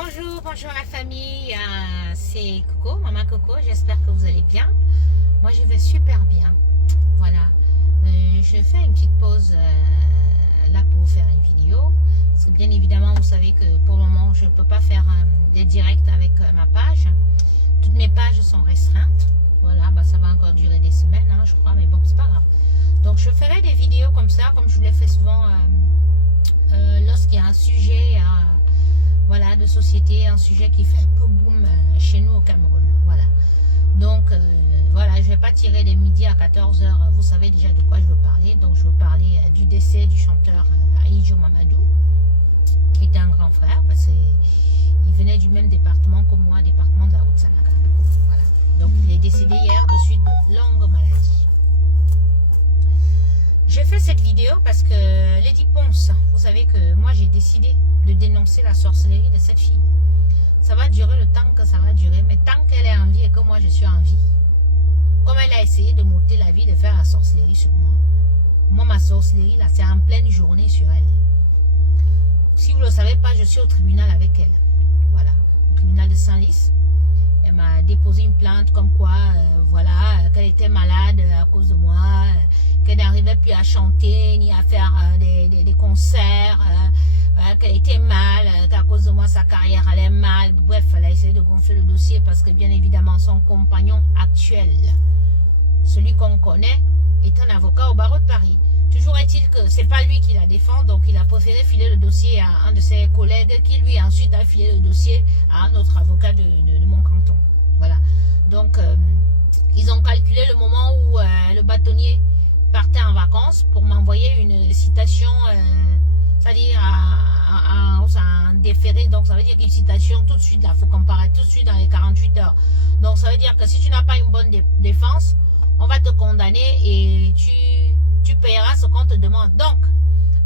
Bonjour la famille, c'est Coco, maman Coco, j'espère que vous allez bien. Moi je vais super bien, voilà. Je fais une petite pause là pour faire une vidéo. Parce que bien évidemment vous savez que pour le moment je ne peux pas faire des directs avec ma page. Toutes mes pages sont restreintes, voilà, bah, ça va encore durer des semaines hein, je crois, mais bon c'est pas grave. Donc je ferai des vidéos comme ça, comme je vous l'ai fait souvent lorsqu'il y a un sujet... voilà, de société, un sujet qui fait un peu boom chez nous au Cameroun. Voilà. Donc, voilà, je ne vais pas tirer les midis à 14 h. Vous savez déjà de quoi je veux parler. Donc, je veux parler du décès du chanteur Ahidjo Mamadou, qui était un grand frère, parce qu'il venait du même département que moi, département de la Haute-Sanaga. Voilà. Donc, il est décédé hier de suite de longues maladies. J'ai fait cette vidéo parce que Lady Ponce, vous savez que moi j'ai décidé de dénoncer la sorcellerie de cette fille. Ça va durer le temps que ça va durer, mais tant qu'elle est en vie et que moi je suis en vie, comme elle a essayé de m'ôter la vie, de faire la sorcellerie sur moi, ma sorcellerie là, c'est en pleine journée sur elle. Si vous ne le savez pas, je suis au tribunal avec elle. Voilà, au tribunal de Saint-Lys. Elle m'a déposé une plainte comme quoi, voilà, qu'elle était malade à cause de moi, qu'elle n'arrivait plus à chanter, ni à faire des concerts, qu'elle était mal, qu'à cause de moi, sa carrière allait mal. Bref, elle a essayé de gonfler le dossier parce que, bien évidemment, son compagnon actuel, celui qu'on connaît, est un avocat au barreau de Paris. Toujours est-il que c'est pas lui qui la défend, donc il a préféré filer le dossier à un de ses collègues qui lui ensuite a filé le dossier à un autre avocat de mon canton. Voilà. Donc ils ont calculé le moment où le bâtonnier partait en vacances pour m'envoyer une citation, c'est-à-dire en déféré, donc ça veut dire qu'une citation tout de suite, là, il faut comparer tout de suite dans les 48 heures. Donc ça veut dire que si tu n'as pas une bonne défense, on va te condamner et tu payeras ce qu'on te demande. Donc,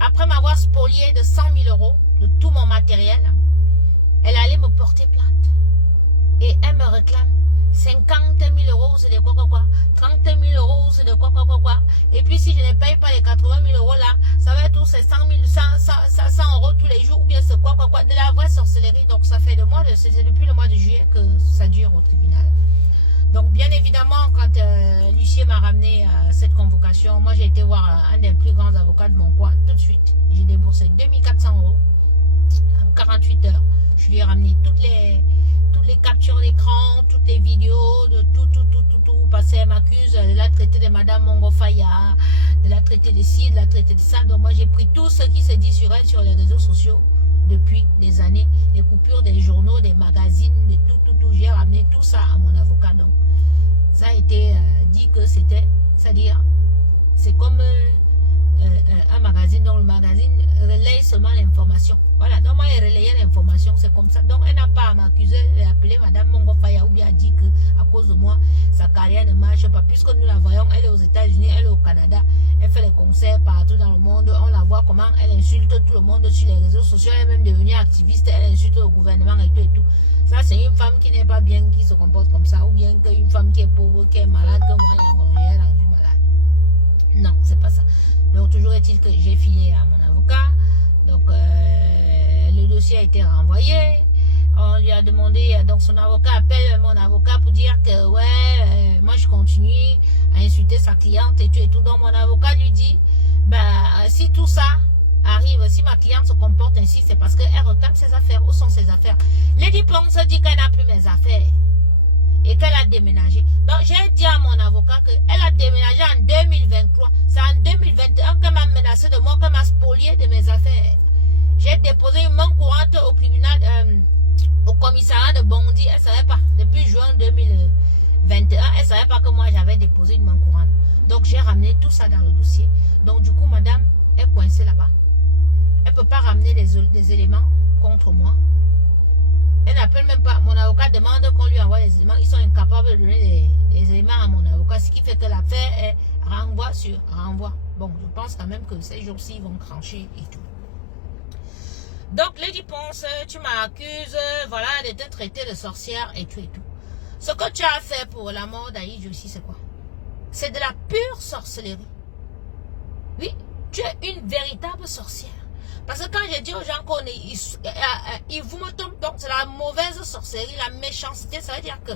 après m'avoir spolié de 100 000 € de tout mon matériel, elle allait me porter plainte. Et elle me réclame 50 000 €, c'est de quoi, 30 000 €, c'est de quoi. Et puis si je ne paye pas les 80 000 € là, ça va être tous ces 100 € tous les jours, ou bien c'est quoi, de la vraie sorcellerie. Donc ça fait c'est depuis le mois de juillet que ça dure au tribunal. Donc bien évidemment, quand l'huissier m'a ramené cette convocation, moi j'ai été voir un des plus grands avocats de mon coin tout de suite. J'ai déboursé 2400 € en 48 heures. Je lui ai ramené toutes les captures d'écran, toutes les vidéos, de tout, parce qu'elle m'accuse de la traiter de Madame Mongo Faya, de la traiter de ci, de la traiter de ça. Donc moi j'ai pris tout ce qui se dit sur elle sur les réseaux sociaux depuis des années, les coupures des journaux, des magazines, de tout, j'ai ramené tout ça à mon avocat. Donc ça a été dit que c'était, c'est-à-dire, c'est comme un magazine, dont le magazine relaye seulement l'information. Voilà, donc moi, elle relayait l'information, c'est comme ça. Donc, elle n'a pas à m'accuser, elle a appelé Madame Mongo Faya, ou bien a dit que à cause de moi, sa carrière ne marche pas. Puisque nous la voyons, elle est aux États-Unis, elle est au Canada, elle fait des concerts partout dans le monde. On la voit comment elle insulte tout le monde sur les réseaux sociaux. Elle est même devenue activiste, elle insulte le gouvernement et tout et tout. Ça, c'est une femme qui n'est pas bien, qui se comporte comme ça, ou bien qu'une femme qui est pauvre, qui est malade, que moi, elle est rendue malade. Non, c'est pas ça. Donc, toujours est-il que j'ai filé à mon avocat. Donc, le dossier a été renvoyé. On lui a demandé, donc son avocat appelle mon avocat pour dire que, ouais, moi je continue à insulter sa cliente et tout et tout. Donc, mon avocat lui dit, si tout ça arrive, si ma cliente se comporte ainsi, c'est parce qu'elle réclame ses affaires. Où sont ses affaires? Lady Ponce dit qu'elle n'a plus mes affaires et qu'elle a déménagé. Donc, j'ai dit à mon avocat qu'elle a déménagé en 2023. C'est en 2021 qu'elle m'a menacé de mort, qu'elle m'a spolié de mes affaires. J'ai déposé une main courante au tribunal, au commissariat de Bondy. Elle ne savait pas. Depuis juin 2021, elle ne savait pas que moi, j'avais déposé une main courante. Donc, j'ai ramené tout ça dans le dossier. Donc, du coup, madame est coincée là-bas. Elle ne peut pas ramener des éléments contre moi. Elle n'appelle même pas. Mon avocat demande qu'on lui envoie les éléments. Ils sont incapables de donner les éléments à mon avocat. Ce qui fait que l'affaire est renvoi sur renvoi. Bon, je pense quand même que ces jours-ci, ils vont trancher et tout. Donc, Lady Ponce, tu m'accuses, voilà, de te traiter de sorcière et tout et tout. Ce que tu as fait pour la mort d'Ahidjo ici, c'est quoi? C'est de la pure sorcellerie. Oui, tu es une véritable sorcière. Parce que quand j'ai dit aux gens ils vous me tombent, donc c'est la mauvaise sorcellerie, la méchanceté, ça veut dire que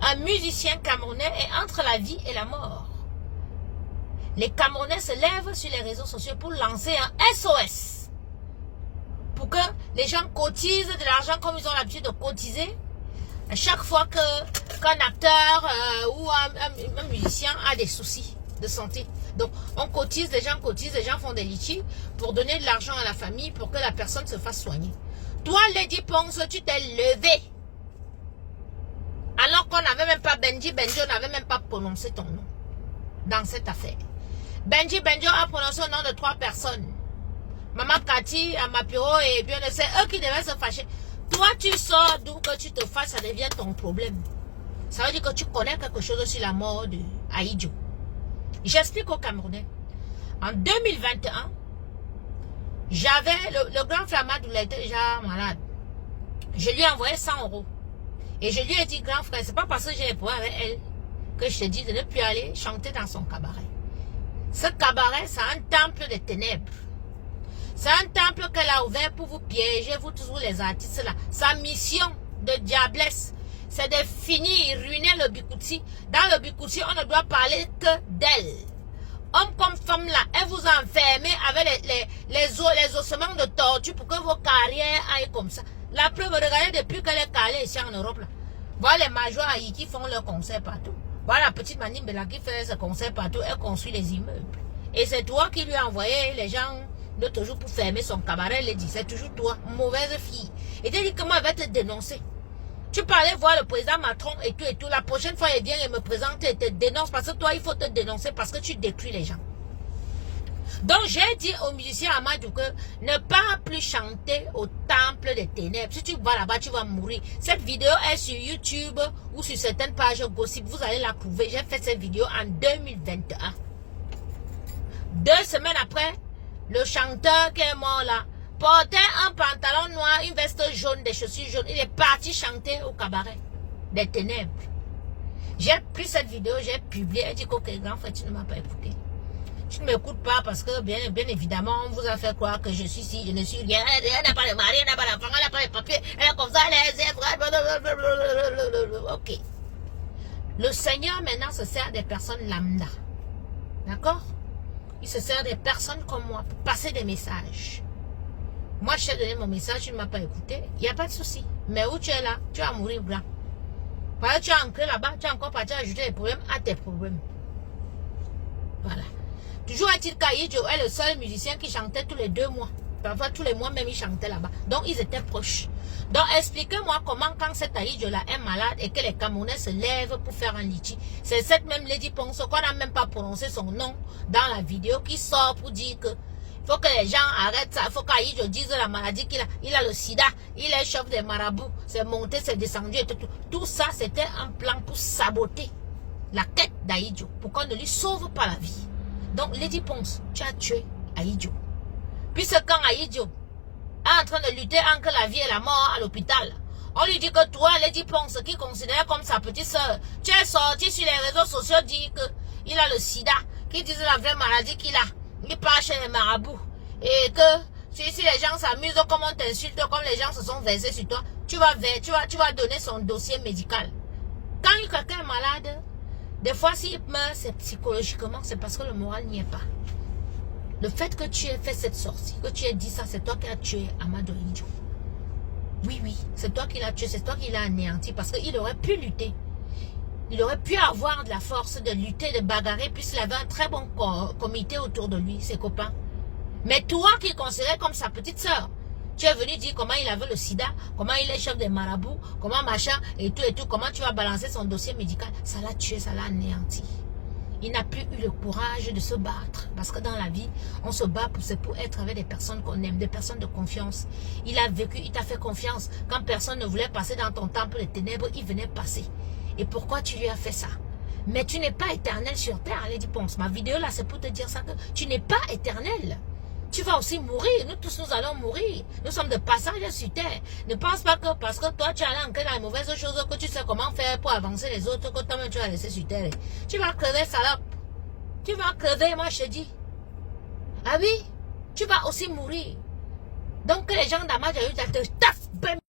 un musicien camerounais est entre la vie et la mort. Les Camerounais se lèvent sur les réseaux sociaux pour lancer un SOS. Pour que les gens cotisent de l'argent comme ils ont l'habitude de cotiser. À chaque fois qu'un acteur ou un musicien a des soucis de santé. Donc, on cotise, les gens font des litiges pour donner de l'argent à la famille pour que la personne se fasse soigner. Toi, Lady Ponce, tu t'es levé. Alors qu'on n'avait même pas Benji, on n'avait même pas prononcé ton nom dans cette affaire. Benji a prononcé le nom de 3 personnes. Maman Cathy, Amapiro et bien c'est eux qui devaient se fâcher. Toi, tu sors d'où que tu te fasses, ça devient ton problème. Ça veut dire que tu connais quelque chose sur la mort de Ahidjo. J'explique aux Camerounais. En 2021, j'avais le grand Flamad, il était déjà malade. Je lui ai envoyé 100 €. Et je lui ai dit, grand frère, c'est pas parce que j'ai les problèmes avec elle que je te dis de ne plus aller chanter dans son cabaret. Ce cabaret, c'est un temple de ténèbres. C'est un temple qu'elle a ouvert pour vous piéger, vous tous les artistes là. Sa mission de diablesse, c'est de finir, ruiner le Bikouti. Dans le Bikouti, on ne doit parler que d'elle. Homme comme femme là, elle vous enfermez avec les ossements de tortue pour que vos carrières aillent comme ça. La preuve, regardez depuis qu'elle est calée ici en Europe là. Voilà les majors qui font leurs concerts partout. Voilà la petite Manimbe là qui fait ses concerts partout, elle construit les immeubles. Et c'est toi qui lui as envoyé les gens l'autre jour pour fermer son cabaret, elle dit, c'est toujours toi, mauvaise fille. Et tu dis comment elle va te dénoncer. Tu peux aller voir le président Macron et tout. La prochaine fois, il vient et me présente et te dénonce parce que toi, il faut te dénoncer parce que tu détruis les gens. Donc, j'ai dit aux musiciens Amadou que ne pas plus chanter au temple des ténèbres. Si tu vas là-bas, tu vas mourir. Cette vidéo est sur YouTube ou sur certaines pages gossip. Vous allez la trouver. J'ai fait cette vidéo en 2021. 2 semaines après, le chanteur qui est mort là, portait un pantalon noir, une veste jaune, des chaussures jaunes. Il est parti chanter au cabaret des ténèbres. J'ai pris cette vidéo, j'ai publié. Elle dit que ok, grand frère, tu ne m'as pas écouté. Tu ne m'écoutes pas parce que bien évidemment, on vous a fait croire que je suis ici, je ne suis rien. Elle n'a pas de mari, elle n'a pas d'enfant, elle n'a pas de papier, elle est comme ça, elle est... Ok. Le Seigneur maintenant se sert des personnes lambda. D'accord? Il se sert des personnes comme moi pour passer des messages. Moi, je t'ai donné mon message, tu ne m'as pas écouté. Il n'y a pas de souci. Mais où tu es là, tu vas mourir blanc. Parce que tu as ancré là-bas, tu as encore parti ajouter des problèmes à tes problèmes. Voilà. Toujours est-il qu'Ahidjo est le seul musicien qui chantait tous les 2 mois. Parfois, tous les mois même, il chantait là-bas. Donc, ils étaient proches. Donc, expliquez-moi comment, quand cette Ahidjo-là est malade et que les Camerounais se lèvent pour faire un litchi, c'est cette même Lady Ponce qu'on n'a même pas prononcé son nom dans la vidéo qui sort pour dire que il faut que les gens arrêtent ça. Il faut qu'Ahidjo dise la maladie qu'il a. Il a le sida, il est chef des marabouts, c'est monté, c'est descendu et tout. Tout ça, c'était un plan pour saboter la quête d'Ahidjo, pour qu'on ne lui sauve pas la vie. Donc, Lady Ponce, tu as tué Ahidjo. Puisque quand Ahidjo est en train de lutter entre la vie et la mort à l'hôpital, on lui dit que toi, Lady Ponce, qui considère comme sa petite soeur, tu es sorti sur les réseaux sociaux dire qu'il a le sida, qu'il dit la vraie maladie qu'il a. Il part chez les marabouts. Et que si les gens s'amusent, comme on t'insulte, comme les gens se sont versés sur toi, tu vas donner son dossier médical. Quand quelqu'un est malade, des fois s'il meurt, c'est psychologiquement, c'est parce que le moral n'y est pas. Le fait que tu aies fait cette sortie, que tu aies dit ça, c'est toi qui as tué Amadou Ahidjo. Oui, c'est toi qui l'as tué, c'est toi qui l'as anéanti, parce qu'il aurait pu lutter. Il aurait pu avoir de la force de lutter, de bagarrer, puisqu'il avait un très bon comité autour de lui, ses copains. Mais toi qui considères comme sa petite soeur, tu es venu dire comment il avait le sida, comment il est chef des marabouts, comment machin, et tout, comment tu vas balancer son dossier médical. Ça l'a tué, ça l'a anéanti. Il n'a plus eu le courage de se battre. Parce que dans la vie, on se bat pour être avec des personnes qu'on aime, des personnes de confiance. Il a vécu, il t'a fait confiance. Quand personne ne voulait passer dans ton temple de ténèbres, il venait passer. Et pourquoi tu lui as fait ça? Mais tu n'es pas éternel sur terre, Lady Ponce. Ma vidéo là, c'est pour te dire ça, que tu n'es pas éternel. Tu vas aussi mourir. Nous tous, nous allons mourir. Nous sommes de passage sur terre. Ne pense pas que parce que toi, tu as ancré dans les mauvaises choses, que tu sais comment faire pour avancer les autres, que toi-même, tu vas laisser sur terre. Tu vas crever, salope. Tu vas crever, moi, je te dis. Ah oui, tu vas aussi mourir. Donc, les gens d'Amaja te tapent